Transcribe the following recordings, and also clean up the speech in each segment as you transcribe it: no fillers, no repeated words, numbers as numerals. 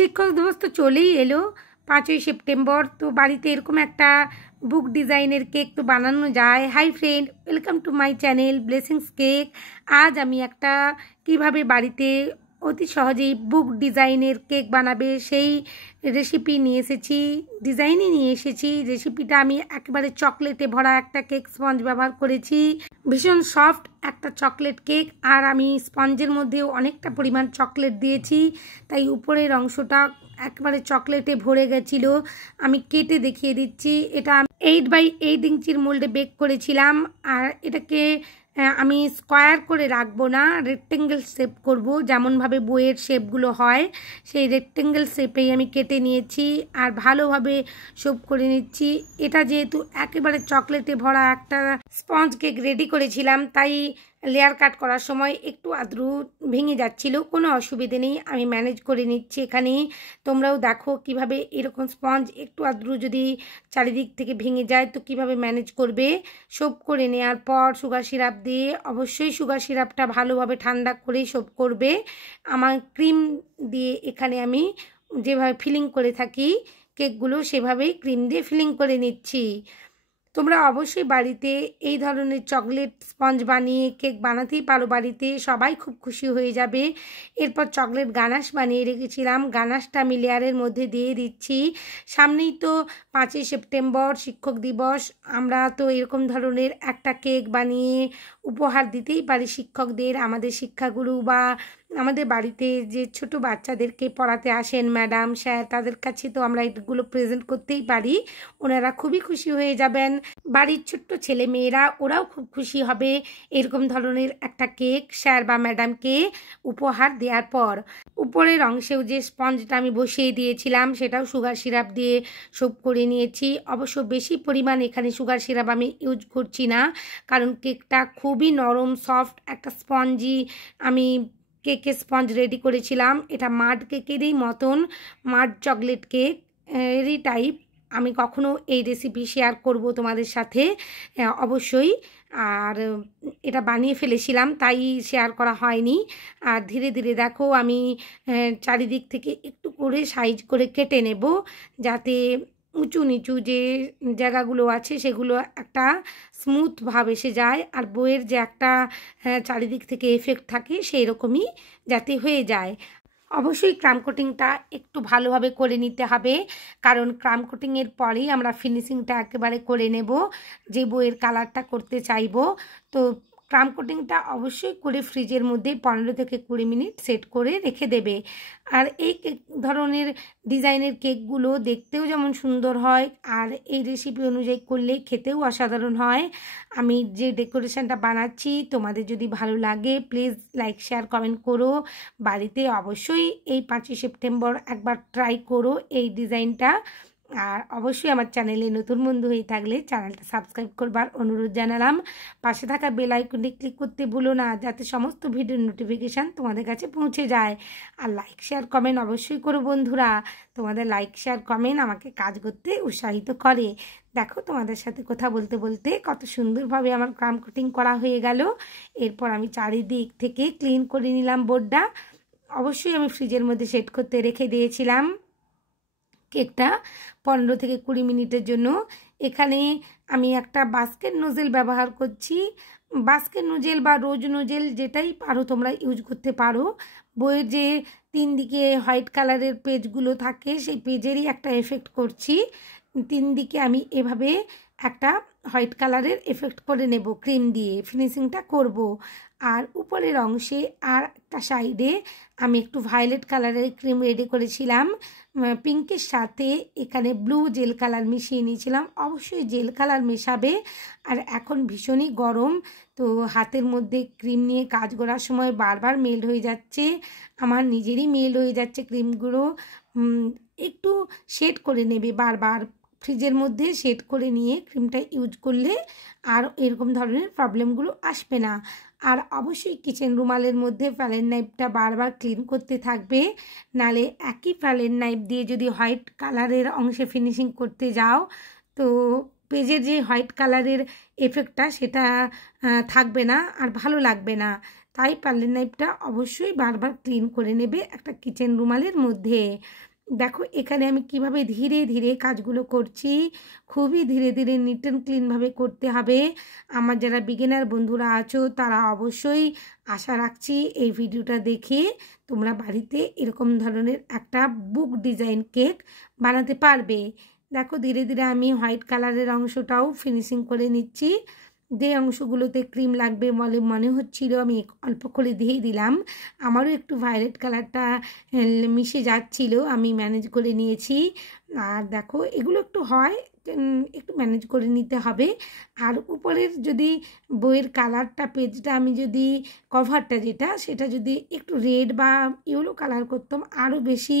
শিক্ষক দিবস তো চলেই এলো 5ই সেপ্টেম্বর। তো বাড়িতে এরকম একটা বুক ডিজাইনের কেক তো বানানো যায়। Hi friend, welcome to my channel blessings cake. আজ আমি একটা কিভাবে বাড়িতে অতি সহজেই বুক ডিজাইনের কেক বানাবে সেই রেসিপি নিয়ে এসেছি, ডিজাইনই নিয়ে এসেছি। রেসিপিটা আমি একেবারে চকলেটে ভরা একটা কেক স্পঞ্জ ব্যবহার করেছি, ভীষণ সফট একটা চকলেট কেক। আর আমি স্পঞ্জের মধ্যেও অনেকটা পরিমাণ চকলেট দিয়েছি, তাই উপরের অংশটা একেবারে চকলেটে ভরে গেছিল। আমি কেটে দেখিয়ে দিচ্ছি। এটা 8x8 ইঞ্চির মোল্ডে বেক করেছিলাম। আর এটাকে আমি স্কোয়ার করে রাখবো না, রেক্টেঙ্গেল শেপ করব, যেমনভাবে বইয়ের শেপগুলো হয় সেই রেক্টেঙ্গেল শেপেই আমি কেটে নিয়েছি আর ভালোভাবে শেপ করে নিচ্ছি। এটা যেহেতু একেবারে চকলেটে ভরা একটা স্পঞ্জ কেক রেডি করেছিলাম, তাই লেয়ার কাট করার সময় একটু আদ্রু ভেঙে যাচ্ছিল। কোনো অসুবিধে নেই, আমি ম্যানেজ করে নিচ্ছি এখানে। তোমরাও দেখো কিভাবে এরকম স্পঞ্জ একটু আদ্রু যদি চারিদিক থেকে ভেঙে যায় তো কিভাবে ম্যানেজ করবে। সোপ করে নেওয়ার পর সুগার সিরাপ দিয়ে, অবশ্যই সুগার সিরাপটা ভালোভাবে ঠান্ডা করেই সোপ করবে। আমার ক্রিম দিয়ে এখানে আমি যেভাবে ফিলিং করে থাকি কেকগুলো সেভাবেই ক্রিম দিয়ে ফিলিং করে নিচ্ছি। তোমরা অবশ্যই বাড়িতে এই ধরনের চকলেট স্পঞ্জ বানিয়ে কেক বানাতেই পারো, বাড়িতে সবাই খুব খুশি হয়ে যাবে। এরপর চকলেট গানাশ বানিয়ে রেখেছিলাম, গানাশটা আমি লেয়ারের মধ্যে দিয়ে দিচ্ছি। সামনেই তো 5ই সেপ্টেম্বর শিক্ষক দিবস, আমরা তো এরকম ধরনের একটা কেক বানিয়ে উপহার দিতেই পারি শিক্ষকদের। আমাদের শিক্ষাগুরু বা আমাদের বাড়িতে যে ছোট বাচ্চাদেরকে পড়াতে আসেন ম্যাডাম স্যার, তাদের কাছে তো আমরা এগুলো প্রেজেন্ট করতেই পারি। ওনারা খুবই খুশি হয়ে যাবেন। বাড়ির ছোট্ট ছেলে মেয়েরা ওরাও খুব খুশি হবে এরকম ধরনের একটা কেক স্যার বা ম্যাডামকে উপহার দেওয়ার পর। উপরের অংশেও যে স্পঞ্জটা আমি বসিয়ে দিয়েছিলাম সেটাও সুগার সিরাপ দিয়ে সোপ করে নিয়েছি। অবশ্য বেশি পরিমাণ এখানে সুগার সিরাপ আমি ইউজ করছি না, কারণ কেকটা খুবই নরম সফট একটা স্পঞ্জি আমি কেকের স্পঞ্জ রেডি করেছিলাম। এটা মাড কেকেরই মতন, মাড চকলেট কেক এরই টাইপ। আমি কখনো এই রেসিপি শেয়ার করব তোমাদের সাথে অবশ্যই। আর এটা বানিয়ে ফেলেছিলাম তাই শেয়ার করা হয়নি। আর ধীরে ধীরে দেখো আমি চারিদিক থেকে একটু করে সাইজ করে কেটে নেব, যাতে উঁচু নিচু যে জায়গাগুলো আছে সেগুলো একটা স্মুথ ভাব এসে যায়। আর বইয়ের যে একটা চারিদিক থেকে এফেক্ট থাকে সেই রকমই যাতে হয়ে যায়। অবশ্যই ক্রাম কোটিংটা একটু ভালোভাবে করে নিতে হবে, কারণ ক্রাম কোটিংয়ের পরেই আমরা ফিনিশিংটা একেবারে করে নেব যে বইয়ের কালারটা করতে চাইবো। তো ক্রাম কোটিংটা অবশ্যই করে ফ্রিজের মধ্যে 15 থেকে 20 মিনিট সেট করে রেখে দেবে। আর এই ধরনের ডিজাইনের কেকগুলো দেখতেও যেমন সুন্দর হয় আর এই রেসিপি অনুযায়ী করলে খেতেও অসাধারণ হয়। আমি যে ডেকোরেশনটা বানাচ্ছি তোমাদের যদি ভালো লাগে প্লিজ লাইক শেয়ার কমেন্ট করো। বাড়িতে অবশ্যই এই 5ই সেপ্টেম্বর একবার ট্রাই করো এই ডিজাইনটা। আর অবশ্যই আমার চ্যানেলে নতুন বন্ধু হয়ে থাকলে চ্যানেলটা সাবস্ক্রাইব করবার অনুরোধ জানালাম। পাশে থাকা বেল আইকনে ক্লিক করতে ভুলো না, যাতে সমস্ত ভিডিওর নোটিফিকেশান তোমাদের কাছে পৌঁছে যায়। আর লাইক শেয়ার কমেন্ট অবশ্যই করো বন্ধুরা, তোমাদের লাইক শেয়ার কমেন্ট আমাকে কাজ করতে উৎসাহিত করে। দেখো তোমাদের সাথে কথা বলতে বলতে কত সুন্দরভাবে আমার ক্রাম কোটিং করা হয়ে গেল। এরপর আমি চারিদিক থেকে ক্লিন করে নিলাম বোর্ডটা। অবশ্যই আমি ফ্রিজের মধ্যে সেট করতে রেখে দিয়েছিলাম কেকটা 15 থেকে 20 মিনিটের জন্য। এখানে আমি একটা বাস্কেট নোজেল ব্যবহার করছি। বাস্কেট নোজেল বা রোজ নোজেল যেটাই পারো তোমরা ইউজ করতে পারো। বইয়ের যে 3 দিকে হোয়াইট কালারের পেজগুলো থাকে সেই পেজেরই একটা এফেক্ট করছি। 3 দিকে আমি এভাবে একটা হোয়াইট কালারের এফেক্ট করে নেব, ক্রিম দিয়ে ফিনিশিংটা করব। আর উপরের অংশে আর একটা সাইডে আমি একটু ভায়োলেট কালারের ক্রিম রেডি করেছিলাম পিঙ্কের সাথে। এখানে ব্লু জেল কালার মিশিয়ে নিয়েছিলাম। অবশ্যই জেল কালার মেশাবে। আর এখন ভীষণই গরম, তো হাতের মধ্যে ক্রিম নিয়ে কাজ করার সময় বারবার মেল্ট হয়ে যাচ্ছে, আমার নিজেরই মেল্ট হয়ে যাচ্ছে ক্রিমগুলো। একটু সেট করে নেবে বারবার, ফ্রিজের মধ্যে সেট করে নিয়ে ক্রিমটা ইউজ করলে আর এরকম ধরনের প্রবলেমগুলো আসবে না। আর অবশ্যই কিচেন রুমালের মধ্যে ফ্যালেন নাইফটা বারবার ক্লিন করতে থাকবে, নালে একই ফ্যালেন নাইফ দিয়ে যদি হোয়াইট কালারের অংশে ফিনিশিং করতে যাও তো পেজের যে হোয়াইট কালারের এফেক্টটা সেটা থাকবে না আর ভালো লাগবে না। তাই ফ্যালেন নাইফটা অবশ্যই বারবার ক্লিন করে নেবে একটা কিচেন রুমালের মধ্যে। দেখো এখানে আমি কিভাবে ধীরে ধীরে কাজগুলো করছি, খুবই ধীরে ধীরে নিট অ্যান্ড ক্লিনভাবে করতে হবে। আমার যারা বিগিনার বন্ধুরা আছো তারা অবশ্যই আশা রাখছি এই ভিডিওটা দেখে তোমরা বাড়িতে এরকম ধরনের একটা বুক ডিজাইন কেক বানাতে পারবে। দেখো ধীরে ধীরে আমি হোয়াইট কালারের অংশটাও ফিনিশিং করে নিচ্ছি। যে অংশগুলোতে ক্রিম লাগবে বলে মনে হচ্ছিল আমি অল্প করে দিয়েই দিলাম। আমারও একটু ভায়োলেট কালারটা মিশে যাচ্ছিল, আমি ম্যানেজ করে নিয়েছি। আর দেখো এগুলো একটু হয়, একটু ম্যানেজ করে নিতে হবে। আর উপরের যদি বইয়ের কালারটা পেজটা আমি যদি কভারটা যেটা সেটা যদি একটু রেড বা ইয়েলো কালার করতাম আরও বেশি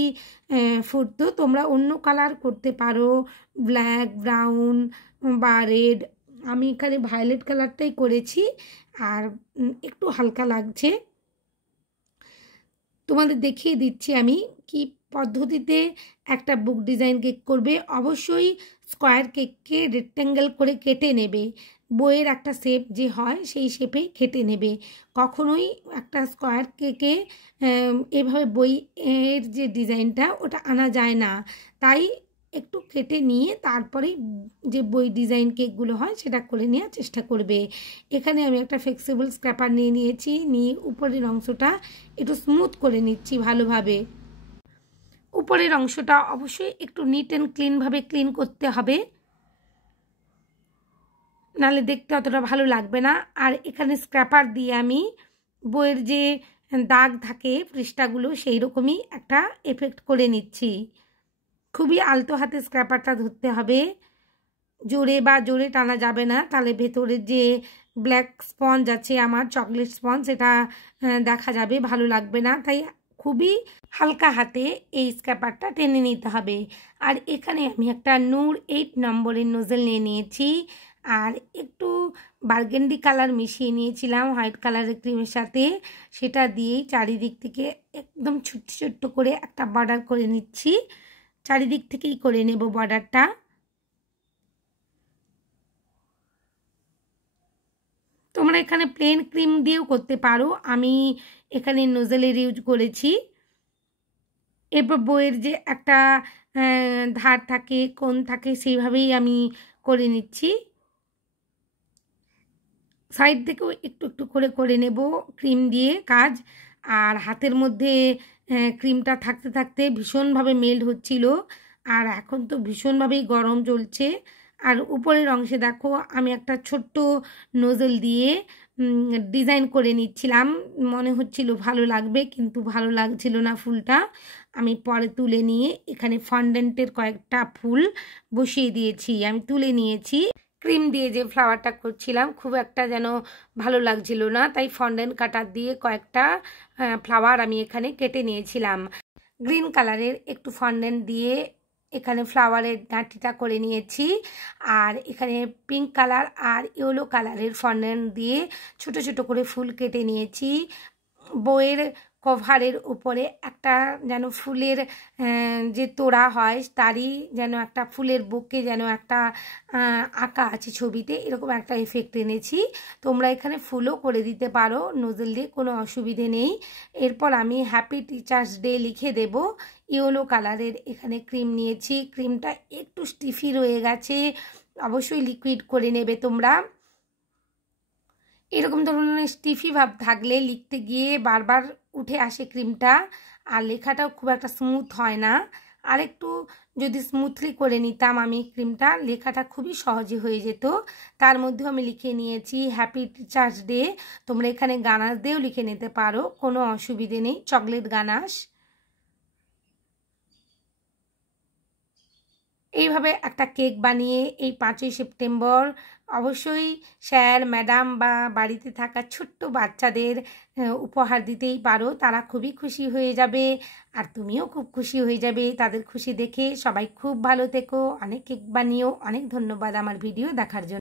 ফুটতো। তোমরা অন্য কালার করতে পারো, ব্ল্যাক, ব্রাউন বা রেড। আমি এখানে ভায়োলেট কালারটাই করেছি আর একটু হালকা লাগছে। তোমাদের দেখিয়ে দিচ্ছি আমি কি পদ্ধতিতে একটা বুক ডিজাইন কেক করবে। অবশ্যই স্কোয়ার কেককে রেক্ট্যাঙ্গেল করে কেটে নেবে, বইয়ের একটা শেপ যে হয় সেই শেপেই কেটে নেবে। কখনোই একটা স্কোয়ার কেকে এভাবে বইয়ের যে ডিজাইনটা ওটা আনা যায় না, তাই একটু কেটে নিয়ে তারপরেই যে বই ডিজাইন কেকগুলো হয় সেটা করে নেওয়ার চেষ্টা করবে। এখানে আমি একটা ফ্লেক্সিবল স্ক্র্যাপার নিয়ে নিয়েছি, নিয়ে উপরের অংশটা একটু স্মুথ করে নিচ্ছি ভালোভাবে। উপরের অংশটা অবশ্যই একটু নিট অ্যান্ড ক্লিনভাবে ক্লিন করতে হবে, নাহলে দেখতে অতটা ভালো লাগবে না। আর এখানে স্ক্র্যাপার দিয়ে আমি বইয়ের যে দাগ থাকে পৃষ্ঠাগুলো সেই রকমই একটা এফেক্ট করে নিচ্ছি। খুবই আলতো হাতে স্ক্র্যাপারটা ধরতে হবে, জোরে টানা যাবে না, তাহলে ভেতরের যে ব্ল্যাক স্পঞ্জ আছে আমার চকলেট স্পঞ্জ সেটা দেখা যাবে, ভালো লাগবে না। তাই খুবই হালকা হাতে এই স্ক্র্যাপারটা টেনে নিতে হবে। আর এখানে আমি একটা নূর 8 নম্বরের নোজেল নিয়ে নিয়েছি আর একটু বার্গেন্ডি কালার মিশিয়ে নিয়েছিলাম হোয়াইট কালারের ক্রিমের সাথে। সেটা দিয়েই চারিদিক থেকে একদম ছোট্ট ছোট্ট করে একটা বর্ডার করে নিচ্ছি। চারিদিক থেকেই করে নেব বর্ডারটা। তোমরা এখানে প্লেন ক্রিম দিয়েও করতে পারো, আমি এখানে নোজেলের ইউজ করেছি। এরপর বইয়ের যে একটা ধার থাকে কোণ থাকে সেইভাবেই আমি করে নিচ্ছি। সাইড থেকেও একটু একটু করে করে নেব ক্রিম দিয়ে কাজ। আর হাতের মধ্যে ক্রিমটা থাকতে থাকতে ভীষণভাবে মেল্ট হচ্ছিল, আর এখন তো ভীষণভাবেই গরম চলছে। আর উপরের অংশে দেখো আমি একটা ছোট্ট নোজেল দিয়ে ডিজাইন করে নিচ্ছিলাম, মনে হচ্ছিল ভালো লাগবে কিন্তু ভালো লাগছিল না ফুলটা। আমি পরে তুলে নিয়ে এখানে ফন্ডেন্টের কয়েকটা ফুল বসিয়ে দিয়েছি, আমি তুলে নিয়েছি। ক্রিম দিয়ে যে ফ্লাওয়ারটা করছিলাম খুব একটা যেন ভালো লাগছিল না, তাই ফন্ডেন্ট কাটার দিয়ে কয়েকটা ফ্লাওয়ার আমি এখানে কেটে নিয়েছিলাম। গ্রিন কালারের একটু ফন্ডেন্ট দিয়ে এখানে ফ্লাওয়ারের ডাঁটিটা করে নিয়েছি। আর এখানে পিঙ্ক কালার আর ইয়েলো কালারের ফন্ডেন্ট দিয়ে ছোট ছোট করে ফুল কেটে নিয়েছি। বইয়ের কভারের উপরে একটা যেন ফুলের যে তোড়া হয় তারই যেন একটা ফুলের বুকে যেন একটা আঁকা আছে ছবিতে, এরকম একটা এফেক্ট এনেছি। তোমরা এখানে ফুলও করে দিতে পারো নোজেল দিয়ে, কোনো অসুবিধে নেই। এরপর আমি হ্যাপি টিচার্স ডে লিখে দেব। ইয়েলো কালারের এখানে ক্রিম নিয়েছি, ক্রিমটা একটু স্টিফি রয়ে গেছে, অবশ্যই লিকুইড করে নেবে তোমরা। এরকম ধরনের স্টিফি ভাব থাকলে লিখতে গিয়ে বারবার উঠে আসে ক্রিমটা, আর লেখাটাও খুব একটা স্মুথ হয় না। আর একটু যদি স্মুথলি করে নিতাম আমি ক্রিমটা, লেখাটা খুবই সহজে হয়ে যেত। তার মধ্যেও আমি লিখে নিয়েছি হ্যাপি টিচার্স ডে। তোমরা এখানে গানাশ দিয়েও লিখে নিতে পারো, কোনো অসুবিধে নেই, চকলেট গানাশ। এইভাবে একটা কেক বানিয়ে এই 5ই সেপ্টেম্বর অবশ্যই স্যার ম্যাডাম বা বাড়িতে থাকা ছোট্ট বাচ্চাদের উপহার দিতেই পারো, তারা খুবই খুশি হয়ে যাবে আর তুমিও খুব খুশি হয়ে যাবে তাদের খুশি দেখে। সবাই খুব ভালো থেকো, অনেক কেক বানিও। অনেক ধন্যবাদ আমার ভিডিও দেখার জন্য।